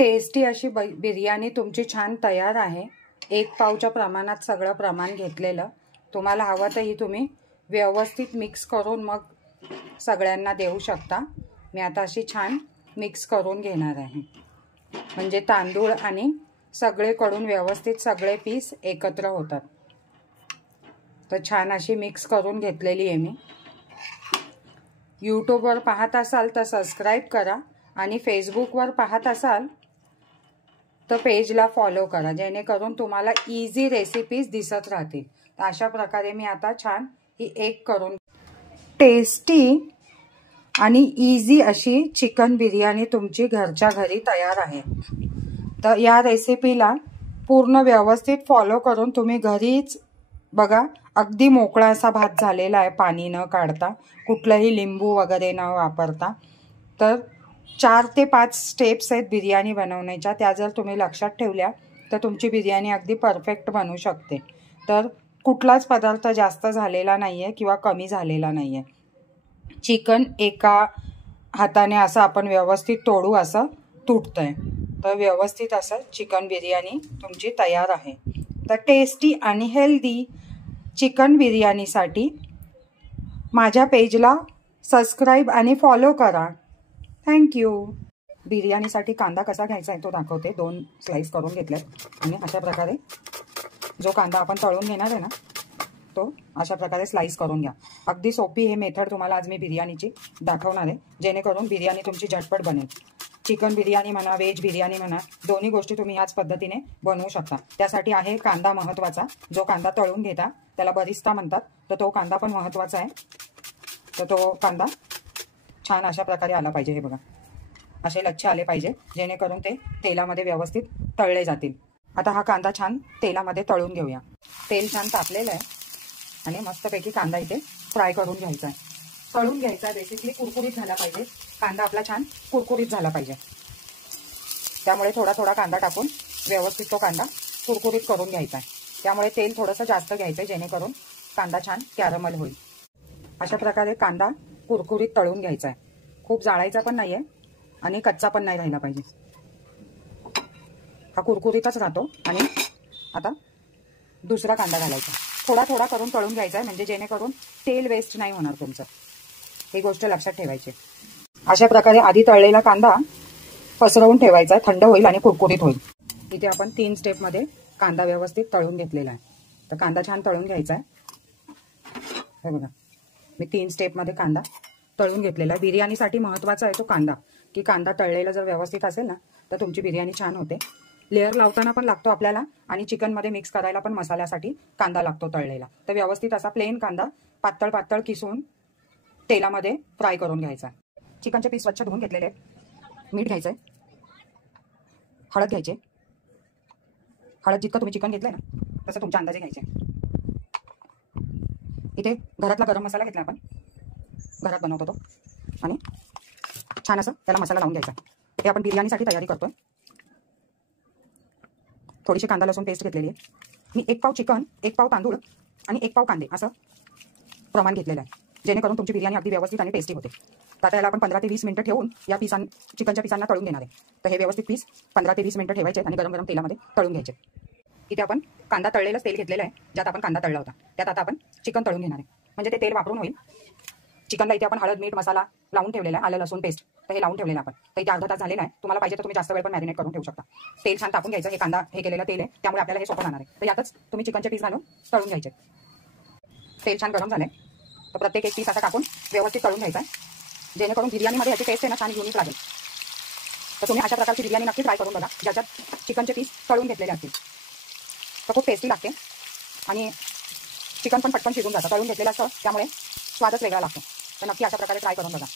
Tasty अशी बिर्याणी तुमची छान तयार आहे। 1 पावच्या प्रमाणात सगळं प्रमाण घेतलेलं। तुम्हाला हवं तर ही तुम्ही व्यवस्थित मिक्स करून मग सगळ्यांना देऊ शकता। मी आता अशी छान मिक्स करून घेणार आहे, म्हणजे तांदूळ आणि सगळीकडून व्यवस्थित सगळे पीस एकत्र होतात। तर छान अशी मिक्स करून घेतलेली आहे मी। यूट्यूबवर पाहत असाल तर सबस्क्राइब करा आणि फेसबुकवर पाहत असाल तर पेजला फॉलो करा, जेणेकरून तुम्हाला इझी रेसिपीज दिसत राहतील। तर अशा प्रकारे मी आता छान ही एक करून टेस्टी आणि इझी अशी चिकन बिर्याणी तुमची घरच्या घरी तयार आहे। तर या रेसिपीला पूर्ण व्यवस्थित फॉलो करून तुम्ही घरीच बघा, अगदी मोकळा असा भात झालेला आहे, पाणी न काढता, कुठलंही लिंबू वगैरे न वापरता। तर 4 ते 5 स्टेप्स आहेत बिर्याणी बनवण्याच्या, त्या जर तुम्ही लक्षात ठेवल्या तर तुमची बिर्याणी अगदी परफेक्ट बनू शकते। तर कुठलाच पदार्थ जास्त झालेला नाही आहे किंवा कमी झालेला नाही आहे। चिकन एका हाताने असं आपण व्यवस्थित तोडू असं तुटतंय। तर व्यवस्थित असं चिकन बिर्याणी तुमची तयार आहे। तर टेस्टी आणि हेल्दी चिकन बिर्याणीसाठी माझ्या पेजला सबस्क्राइब आणि फॉलो करा। थँक्यू। बिर्याणीसाठी कांदा कसा घ्यायचा आहे तो दाखवते। 2 स्लाइस करून घेतलेत आणि अशा प्रकारे जो कांदा आपण तळून घेणार आहे ना, तो अशा प्रकारे स्लाइस करून घ्या। अगदी सोपी हे मेथड तुम्हाला आज मी बिर्याणीची दाखवणार आहे, जेणेकरून बिर्याणी तुमची झटपट बनेल। चिकन बिर्याणी म्हणा, व्हेज बिर्याणी म्हणा, दोन्ही गोष्टी तुम्ही याच पद्धतीने बनवू शकता। त्यासाठी आहे कांदा महत्त्वाचा। जो कांदा तळून घेता त्याला बरिस्ता म्हणतात, तर तो कांदा पण महत्त्वाचा आहे। तर तो कांदा छान अशा प्रकारे आला पाहिजे। हे बघा, असे लच्छे आले पाहिजे, जेणेकरून ते तेलामध्ये व्यवस्थित तळले जातील। आता हा कांदा छान तेलामध्ये तळून घेऊया। तेल छान तापलेलं आहे आणि मस्तपैकी कांदा इथे फ्राय करून घ्यायचा आहे, तळून घ्यायचा आहे। बेसिकली कुरकुरीत झाला पाहिजे कांदा, आपला छान कुरकुरीत झाला पाहिजे। त्यामुळे थोडा थोडा कांदा टाकून व्यवस्थित तो कांदा कुरकुरीत करून घ्यायचा आहे। त्यामुळे तेल थोडंसं जास्त घ्यायचं, जेणेकरून कांदा छान कॅरमल होईल। अशा प्रकारे कांदा कुरकुरीत तळून घ्यायचा आहे, खूप जाळायचा पण नाही आहे आणि कच्चा पण नाही राहिला पाहिजे। हा कुरकुरीतच राहतो। आणि आता दुसरा कांदा घालायचा, थोडा थोडा करून तळून घ्यायचा आहे, म्हणजे जेणेकरून तेल वेस्ट नाही होणार तुमचं। ही गोष्ट लक्षात ठेवायची। अशा प्रकारे आधी तळलेला कांदा पसरवून ठेवायचा, थंड होईल आणि कुरकुरीत होईल। इथे आपण 3 स्टेपमध्ये कांदा व्यवस्थित तळून घेतलेला आहे। तर कांदा छान तळून घ्यायचा आहे। हे बघा, मी 3 स्टेपमध्ये कांदा तळून घेतलेला आहे। बिर्याणीसाठी महत्त्वाचा आहे तो कांदा, की कांदा तळलेला जर व्यवस्थित असेल ना तर तुमची बिर्याणी छान होते। लेअर लावताना पण लागतो आपल्याला आणि चिकनमध्ये मिक्स करायला पण मसाल्यासाठी कांदा लागतो तळलेला। तर व्यवस्थित असा प्लेन कांदा पातळ पातळ किसून तेलामध्ये फ्राय करून घ्यायचा। चिकनचे पीस स्वच्छ धुवून घेतलेले आहेत। मीठ घ्यायचंय, हळद घ्यायचे। हळद जितकं तुम्ही चिकन घेतलंय ना तसं तुमच्या अंदाजे घ्यायचे। इथे घरातला गरम मसाला घेतला, आपण घरात बनवतो तो, आणि छान असं त्याला मसाला लावून घ्यायचा। इथे आपण बिर्याणीसाठी तयारी करतोय। थोडीशी कांदा लसूण पेस्ट घेतलेली आहे मी। 1 पाव चिकन, 1 पाव तांदूळ आणि 1 पाव कांदे असं प्रमाण घेतलेलं आहे, जेणेकरून तुमची बिर्याणी अगदी व्यवस्थित आणि टेस्टी होते। आता याला आपण 15 ते 20 मिनिटं ठेवून या चिकनच्या पिसांना तळून घेणार आहे। तर हे व्यवस्थित पीस 15 ते 20 मिनिटं ठेवायचे आणि गरम गरम तेलामध्ये तळून घ्यायचे। इथे आपण कांदा तळलेलं तेल घेतलेलं आहे, ज्यात आपण कांदा तळला होता त्यात आता आपण चिकन तळून घेणार आहे, म्हणजे ते तेल वापरून होईल। चिकनला इथे आपण हळद मीठ मसाला लावून ठेवलेला आहे, आलं लसूण पेस्ट, तर हे लावून ठेवलेलं आपण। तर इथे अर्धा तास झालेला आहे। तुम्हाला पाहिजे तर तुम्ही जास्त वेळ पण मॅरिनेट करून ठेवू शकता। तेल छान तापून घ्यायचं, हे कांदा हे केलेलं तेल आहे, त्यामुळे आपल्याला हे सोपं राहणार आहे। तर यातच तुम्ही चिकनचे पीस घालून तळून घ्यायचे। तेल छान गरम झालंय, तर प्रत्येक एक पीस असा टाकून व्यवस्थित तळून घ्यायचा आहे, जेणेकरून बिर्याणीमध्ये याची टेस्ट आहे ना छान युनिक लागेल। तर तुम्ही अशा प्रकारची बिर्याणी नक्की ट्राय करून बघा, ज्याच्यात चिकनचे पीस तळून घेतलेले असतील। तर खूप टेस्टी लागते आणि चिकन पण पटकन शिजून जातं, तळून घेतलेलं असतं, त्यामुळे स्वादच वेगळा लागतो। तर नक्की अशा प्रकारे ट्राय करून बघा।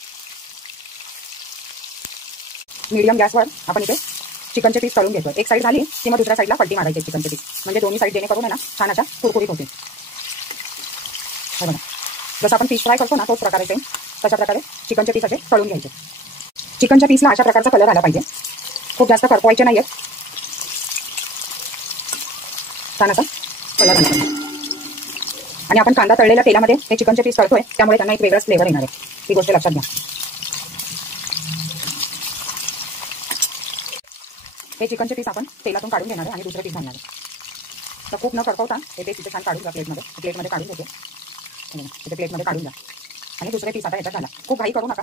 मीडियम गॅसवर आपण इथे चिकनचे पीस तळून घेतोय। एक साईड झाली की मग दुसऱ्या साईडला पलटी मारायची चिकनचे पीस, म्हणजे दोन्ही साईड जेणेकरून आहे ना छान अशा कुरकुरीत होतील। बघा, जसं आपण फिश फ्राय करतो ना तोच प्रकारे सेम तशा प्रकारे चिकनचे पीस असे तळून घ्यायचे। चिकनच्या पीसला अशा प्रकारचा कलर आला पाहिजे, खूप जास्त करपवायचे नाहीयेत, छान असा कलर आला पाहिजे। आणि आपण कांदा तळलेल्या तेलामध्ये हे चिकनचे पीस तळतोय, त्यामुळे त्यांना एक वेगळाच फ्लेवर येणार आहे, ही गोष्ट लक्षात घ्या। हे चिकनचे पीस आपण तेलातून काढून घेणार आहे आणि दुसरे पीस घालणार आहे. तर खूप न करपवता हे पीस इथे छान काढून घ्या प्लेटमध्ये काढून घेते. इथे प्लेटमध्ये काढून घ्या आणि दुसरे पीस आता ह्याच्यात घाला. खूप घाई करू नका.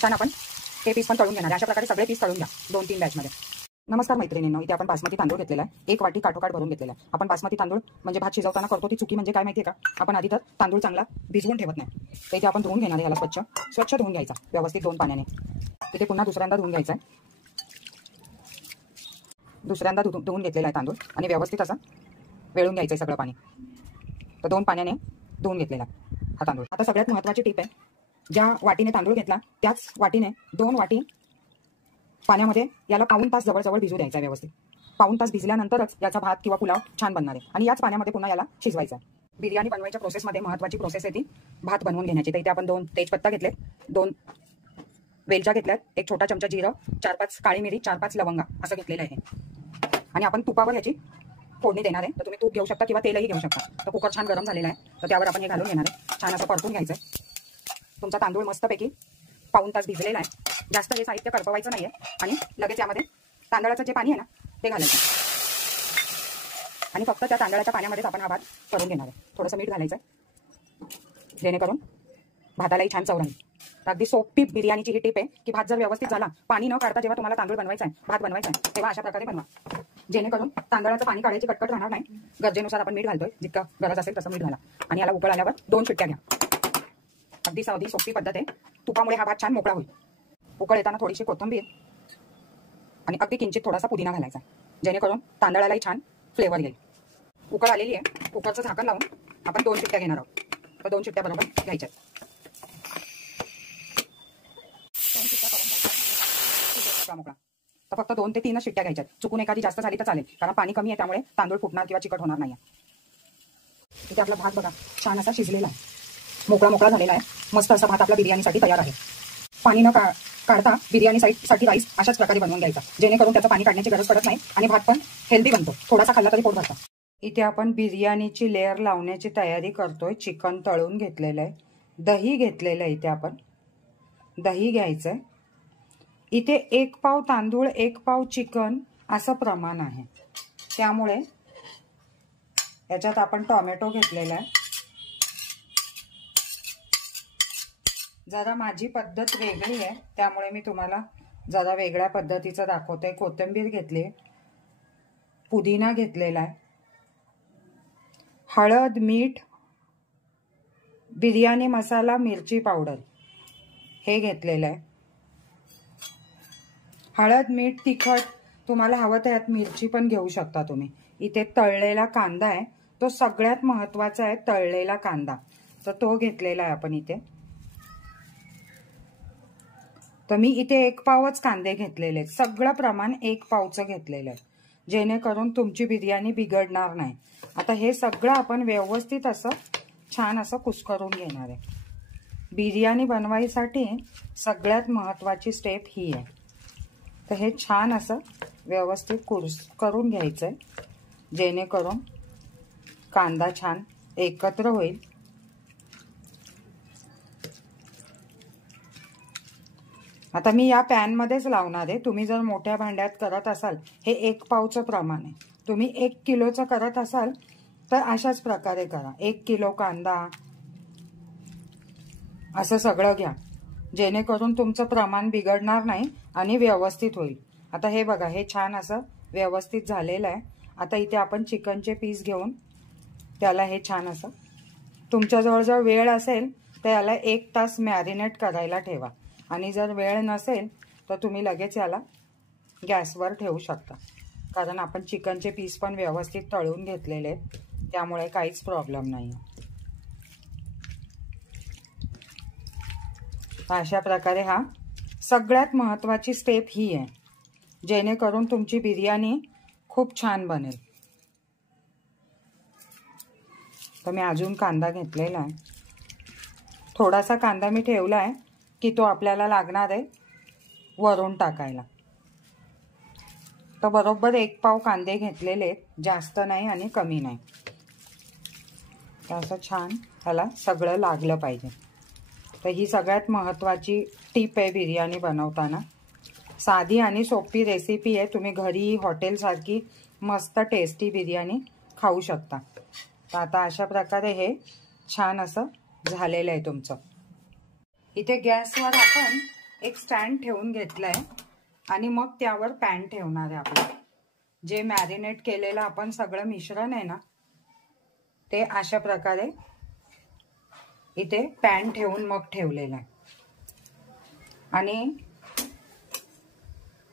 छान आपण हे पीस पण तळून घेणार. अशा प्रकारे सगळे पीस तळून घ्या 2-3 बॅचमध्ये. नमस्कार मैत्रिणींनो, इथे आपण बासमती तांदूळ घेतलेला आहे. 1 वाटी काठोकाठ भरून घेतलेला आहे. आपण बासमती तांदूळ म्हणजे भात शिजवताना करतो ती चुकी म्हणजे काय माहिती आहे का, आपण आधी तर तांदूळ चांगला भिजवून ठेवत नाही. तर इथे आपण धुवून घेणार आहे. याला स्वच्छ धुवून घ्यायचा व्यवस्थित 2 पाण्याने. तिथे पुन्हा दुसऱ्यांदा धुवून घ्यायचा आहे. दुसऱ्यांदा धुवून घेतलेला आहे तांदूळ आणि व्यवस्थित असं वेळून घ्यायचं आहे सगळं पाणी. तर 2 पाण्याने धुवून घेतलेला हा तांदूळ. आता सगळ्यात महत्त्वाची टिप आहे, ज्या वाटीने तांदूळ घेतला त्याच वाटीने 2 वाटी पाण्यामध्ये याला पाऊण तास जवळजवळ भिजू द्यायचा आहे व्यवस्थित. पाऊण तास भिजल्यानंतरच याचा भात किंवा पुलाव छान बनणार आहे. आणि याच पाण्यामध्ये पुन्हा याला शिजवायचा आहे. बिर्याणी बनवायच्या प्रोसेसमध्ये महत्त्वाची प्रोसेस आहे ती भात बनवून घेण्याची. तर इथे आपण 2 तेजपत्ता घेतलेत, 2 वेलच्या घेतल्यात, 1 छोटा चमचा जिरं, 4-5 काळी मिरी, 4-5 लवंगा असं घेतलेलं आहे. आणि आपण तुपावर याची फोडणी देणार आहे. तर तुम्ही तूप घेऊ शकता किंवा तेलही घेऊ शकता. तर कुकर छान गरम झालेला आहे, तर त्यावर आपण हे घालून घेणार आहे. छान असं परतून घ्यायचं आहे. तुमचा तांदूळ मस्तपैकी पाऊण तास भिजलेला आहे. जास्त हे साहित्य करपवायचं नाहीये आणि लगेच यामध्ये तांदळाचं जे पाणी आहे ना ते घालायचं आणि फक्त त्या तांदळाच्या पाण्यामध्येच आपण हा भात करून घेणार आहे. थोडंसं मीठ घालायचं जेणेकरून भातालाही छान चव राहील. अगदी सोपी बिर्याणीची ही टिप आहे की भात जर व्यवस्थित झाला, पाणी न काढता जेव्हा तुम्हाला तांदूळ बनवायचा आहे, भात बनवायचा आहे, तेव्हा अशा प्रकारे बनवा, जेणेकरून तांदळाचं पाणी काढायची कटकट राहणार नाही. गरजेनुसार आपण मीठ घालतोय, जितका गरज असेल तसं मीठ घाला आणि याला उकळ आल्यावर 2 शिट्ट्या घ्या. अगदी साधी सोपी पद्धत आहे. तुपामुळे हा भात छान मोकळा होईल. उकळ येताना थोडीशी कोथिंबीर आणि अगदी किंचित थोडासा पुदिना घालायचा, जेणेकरून तांदळालाही छान फ्लेवर येईल. उकळ आलेली आहे. कुकरचं झाकण लावून आपण 2 शिट्ट्या घेणार आहोत. तर 2 शिट्ट्या बरोबर घ्यायच्या. 2 शिट्ट्या करून मोकळा. तर फक्त 2 ते 3 शिट्ट्या घ्यायच्यात. चुकून एखादी जास्त झाली तर चालेल, कारण पाणी कमी आहे त्यामुळे तांदूळ फुटणार किंवा चिकट होणार नाही. इथे आपला भात बघा छान असा शिजलेला आहे, मोकळा झालेला आहे. मस्त असा भात आपला बिर्याणीसाठी तयार आहे. पाणी न काढता बिर्याणीसाठी राईस अशाच प्रकारे बनवून घ्यायचा, जेणेकरून त्याचं पाणी काढण्याची गरज पडत नाही आणि भात पण हेल्दी बनतो. थोडासा खाल्ला तरी पोट भरतं. इथे आपण बिर्याणीची लेअर लावण्याची तयारी करतोय. चिकन तळून घेतलेलं आहे, दही घेतलेलं आहे. इथे आपण दही घ्यायचंय. इथे 1 पाव तांदूळ 1 पाव चिकन असं प्रमाण आहे. त्यामुळे याच्यात आपण टोमॅटो घेतलेला आहे. जरा माझी पद्धत वेगळी आहे त्यामुळे मी तुम्हाला जरा वेगळ्या पद्धतीचं दाखवते. कोथिंबीर घेतली, पुदिना घेतलेला आहे, हळद, मीठ, बिर्याणी मसाला, मिरची पावडर हे घेतलेलं आहे. हळद, मीठ, तिखट तुम्हाला हवं त्यात मिरची पण घेऊ शकता तुम्ही. इथे तळलेला कांदा आहे, तो सगळ्यात महत्त्वाचा आहे. तळलेला कांदा तर तो घेतलेला आहे आपण इथे. तर मी इथे 1 पावच कांदे घेतलेले आहेत. सगळं प्रमाण 1 पावचं घेतलेलं आहे, जेणेकरून तुमची बिर्याणी बिघडणार नाही. आता हे सगळं आपण व्यवस्थित असं छान असं कुस्करून घेणार आहे. बिर्याणी बनवायसाठी सगळ्यात महत्त्वाची स्टेप ही आहे. तर हे छान असं व्यवस्थित कुस्करून घ्यायचं आहे, जेणेकरून कांदा छान एकत्र होईल. आता मी या पॅनमध्येच लावणार आहे. तुम्ही जर मोठ्या भांड्यात करत असाल, हे 1 पावचं प्रमाण आहे. तुम्ही 1 किलोचं करत असाल तर अशाच प्रकारे करा. 1 किलो कांदा असं सगळं घ्या, जेणेकरून तुमचं प्रमाण बिघडणार नाही आणि व्यवस्थित होईल. आता हे बघा, हे छान असं व्यवस्थित झालेलं आहे. आता इथे आपण चिकनचे पीस घेऊन त्याला हे छान असं, तुमच्याजवळ जर वेळ असेल तर याला 1 तास मॅरिनेट करायला ठेवा. आणि जर वेळ नसेल तर तुम्ही लगेच याला गॅसवर ठेवू शकता, कारण आपण चिकनचे पीस पण व्यवस्थित तळून घेतलेले आहेत, त्यामुळे काहीच प्रॉब्लेम नाही. अशा प्रकारे हा सगळ्यात महत्त्वाची स्टेप ही आहे, जेणेकरून तुमची बिर्याणी खूप छान बनेल. तर मी अजून कांदा घेतलेला आहे. थोडासा कांदा मी ठेवला आहे की तो आपल्याला लागणार आहे वरून टाकायला. तर बरोबर 1 पाव कांदे घेतलेले आहेत, जास्त नाही आणि कमी नाही. तर असं छान ह्याला सगळं लागलं पाहिजे. तर ही सगळ्यात महत्त्वाची टिप आहे बिर्याणी बनवताना. साधी आणि सोपी रेसिपी आहे. तुम्ही घरी हॉटेलसारखी मस्त टेस्टी बिर्याणी खाऊ शकता. तर आता अशा प्रकारे हे छान असं झालेलं आहे तुमचं. इथे गॅसवर आपण एक स्टँड ठेवून घेतलं आहे आणि मग त्यावर पॅन ठेवणार आहे. आपलं जे मॅरिनेट केलेलं आपण सगळं मिश्रण आहे ना, ते अशा प्रकारे इथे पॅन ठेवून मग ठेवलेलं आहे. आणि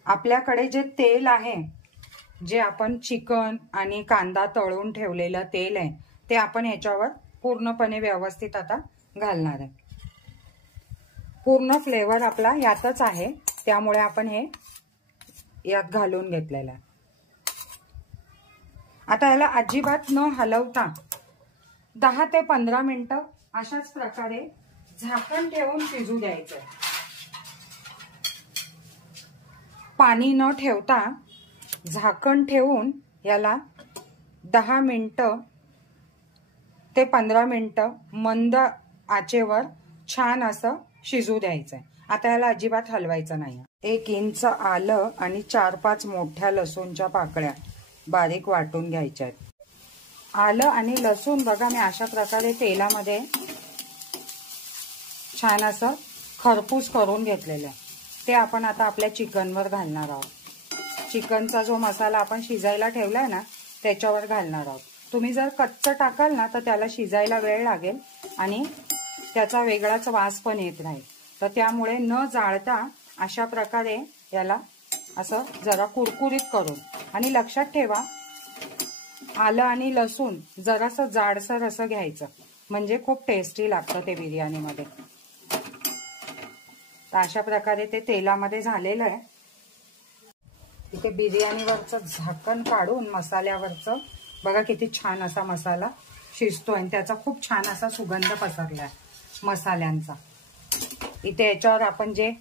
आपल्याकडे जे तेल आहे, जे आपण चिकन आणि कांदा तळून ठेवलेलं तेल आहे, ते आपण ह्याच्यावर पूर्णपणे व्यवस्थित आता घालणार आहे. पूर्ण फ्लेवर आपला यातच आहे, त्यामुळे आपण हे यात घालून घेतलेलं आहे. आता याला अजिबात न हलवता 10 ते 15 मिनिटं अशाच प्रकारे झाकण ठेवून शिजू द्यायचं. पाणी न ठेवता झाकण ठेवून याला 10 मिनिटं ते 15 मिनिटं मंद आचेवर छान असं शिजू द्यायचंय. आता याला अजिबात हलवायचं नाही. 1 इंच आलं आणि 4-5 मोठ्या लसूणच्या पाकळ्या बारीक वाटून घ्यायच्या आहेत. आलं आणि लसूण बघा मी अशा प्रकारे तेलामध्ये छान असं खरपूस करून घेतलेलं आहे. ते आपण आता आपल्या चिकनवर घालणार आहोत. चिकनचा जो मसाला आपण शिजायला ठेवलाय ना, त्याच्यावर घालणार आहोत. तुम्ही जर कच्चं टाकाल ना, तर त्याला शिजायला वेळ लागेल आणि त्याचा वेगळाच वास पण येत राहील. तर त्यामुळे न जाळता अशा प्रकारे याला असं जरा कुरकुरीत करून, आणि लक्षात ठेवा आलं आणि लसूण जरासं जाडसर असं घ्यायचं, म्हणजे खूप टेस्टी लागतं ते बिर्याणीमध्ये. तर अशा प्रकारे ते तेलामध्ये झालेलं आहे. इथे बिर्याणीवरचं झाकण काढून मसाल्यावरचं बघा किती छान असा मसाला शिजतोय आणि त्याचा खूप छान असा सुगंध पसरलाय मसाल्यांचा. इथे याच्यावर आपण जे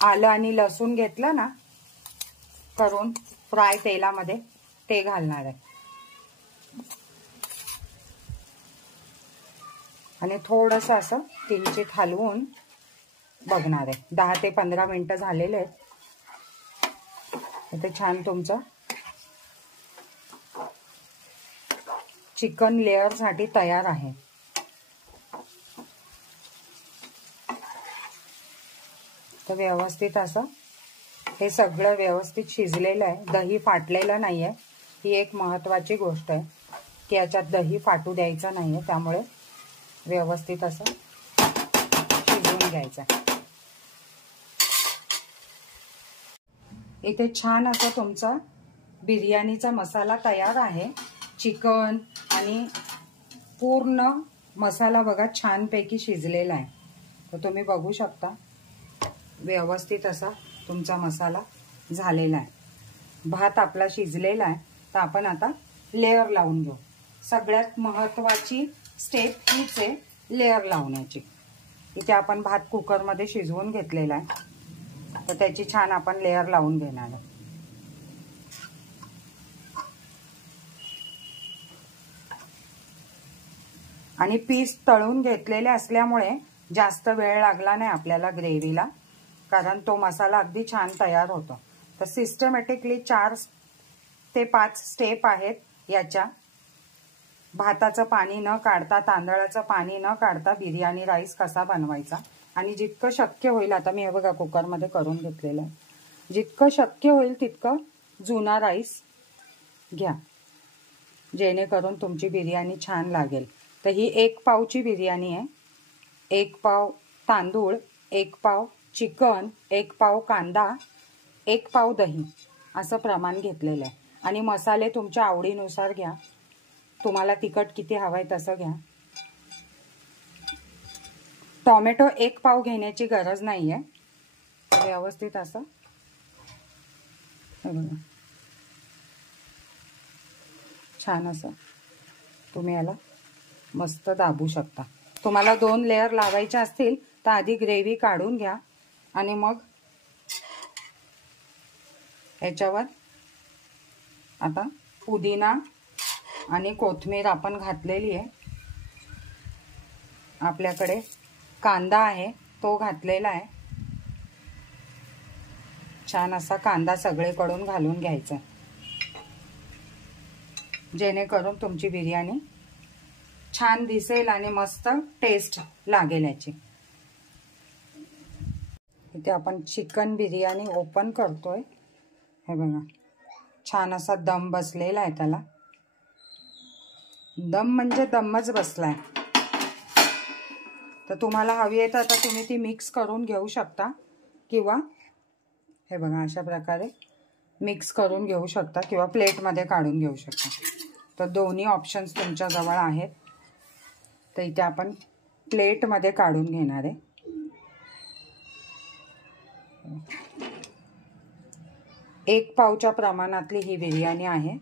आलं आणि लसूण घेतलं ना करून फ्राय तेलामध्ये, ते घालणार आहे. आणि थोडंसं असं किंचित हलवून बघणार आहे. 10 ते 15 मिनिटं झालेले आहेत. इथे छान तुमचं चिकन लेअर साठी तयार आहे. तर व्यवस्थित असं हे सगळं व्यवस्थित शिजलेलं आहे. दही फाटलेलं नाहीये. ही एक महत्त्वाची गोष्ट आहे की याच्यात दही फाटू द्यायचं नाहीये. त्यामुळे व्यवस्थित असं शिजवून घ्यायचं. इथे छान असं तुमचा बिर्याणीचा मसाला तयार आहे. चिकन आणि पूर्ण मसाला बघा छानपैकी शिजलेला आहे. तर तुम्ही बघू शकता व्यवस्थित असा तुमचा मसाला झालेला आहे. भात आपला शिजलेला आहे. तर आपण आता लेअर लावून घेऊ. सगळ्यात महत्त्वाची स्टेप हीच आहे, लेअर लावण्याची. इथे आपण भात कुकरमध्ये शिजवून घेतलेला आहे. तर त्याची छान आपण लेअर लावून घेणार आहे. आणि पीस तळून घेतलेले असल्यामुळे जास्त वेळ लागला नाही आपल्याला ग्रेव्हीला, कारण तो मसाला अगदी छान तयार होतो. तर सिस्टमॅटिकली 4 ते 5 स्टेप आहेत याच्या. भाताचं पाणी न काढता, तांदळाचं पाणी न काढता बिर्याणी राईस कसा बनवायचा. आणि जितकं शक्य होईल, आता मी हे बघा कुकरमध्ये करून घेतलेलं आहे, जितकं शक्य होईल तितकं जुना राईस घ्या, जेणेकरून तुमची बिर्याणी छान लागेल. तर ही 1 पावची बिर्याणी आहे. 1 पाव तांदूळ, 1 पाव चिकन, 1 पाव कांदा, 1 पाव दही असं प्रमाण घेतलेलं आहे. आणि मसाले तुमच्या आवडीनुसार घ्या. तुम्हाला तिखट किती हवंय तसं घ्या. टोमॅटो 1 पाव घेण्याची गरज नाहीये. व्यवस्थित असं छान असं तुम्ही याला मस्त दाबू शकता. तुम्हाला 2 लेअर लावायचे असतील तर आधी ग्रेव्ही काढून घ्या आणि मग याच्यावर आता पुदिना आणि कोथिंबीर आपण घातलेली आहे. आपल्याकडे कांदा आहे तो घातलेला आहे. छान असा कांदा सगळीकडून घालून घ्यायचा, जेणेकरून तुमची बिर्याणी छान दिसेल आणि मस्त टेस्ट लागेल याची. इथे आपण चिकन बिर्याणी ओपन करतोय. हे बघा, छान असा दम बसलेला आहे. त्याला दम म्हणजे दमच बसलाय. तर तुम्हाला हवी आहे तर आता तुम्ही ती मिक्स करून घेऊ शकता, किंवा हे बघा अशा प्रकारे मिक्स करून घेऊ शकता, किंवा प्लेटमध्ये काढून घेऊ शकता. तर दोन्ही ऑप्शन्स तुमच्या जवळ आहेत. तर इथे आपण प्लेटमध्ये काढून घेणार आहे. 1 पावच्या प्रमाणातली ही बिर्याणी आहे.